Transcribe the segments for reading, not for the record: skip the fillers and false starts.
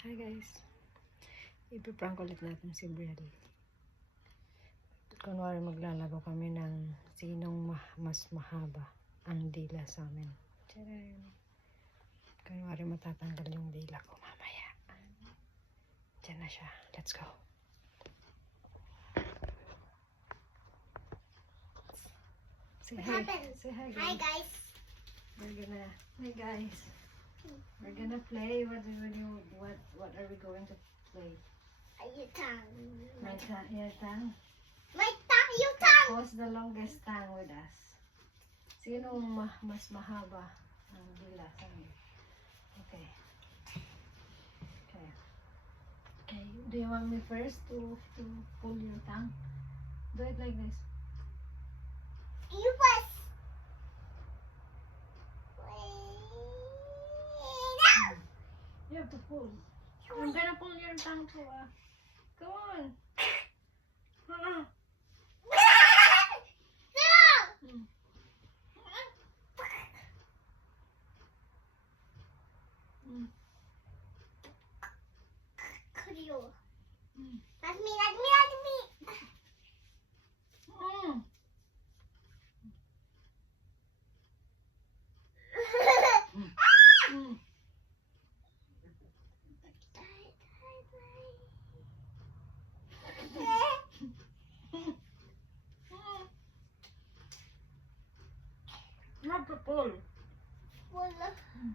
Hi guys. Ipiprank ulit natin si Brielle. Kunwari maglalaro kami ng sinong mas mahaba ang dila sa amin. Tcharan! Kunwari matatanggal yung dila ko mamaya. Diyan na siya. Let's go. Say hi. Say hi guys. Hi guys. Hey guys. We're gonna play. What are we going to play? Your tongue. Your tongue. My tongue, your tongue. Who's the longest tongue with us? Sino mas mahaba ang dila sa amin? Okay. Okay. Do you want me first to pull your tongue? Do it like this. You first. You have to pull. I'm gonna pull your tongue too. Come on. No. Mm. Mm. Kurio. Mm. That's me. Mm. Mm. You have to pull. Wala. Mm.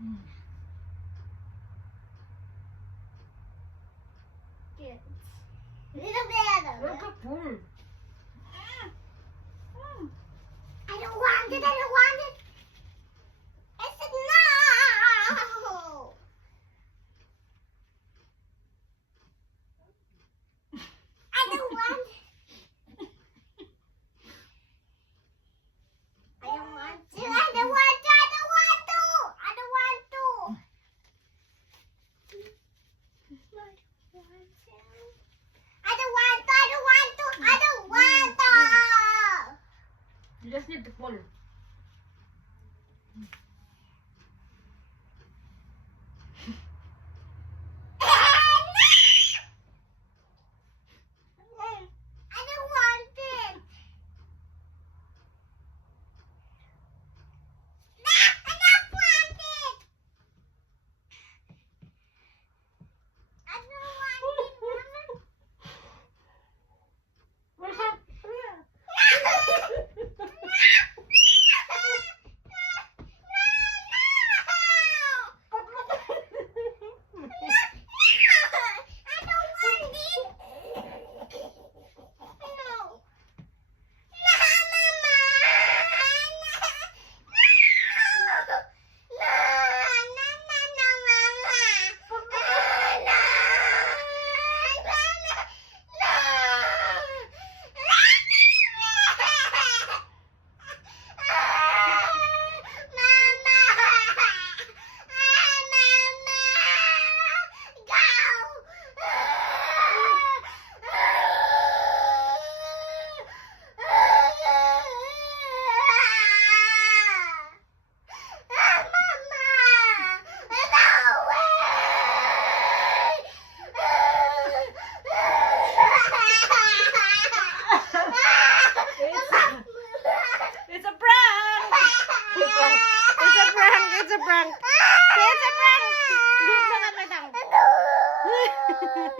Mm. Good. Little bit. You have to pull. I don't want it. I said no. I don't want it. I don't want to. You just need to pull. It's a prank! It's a prank! Look at my tongue!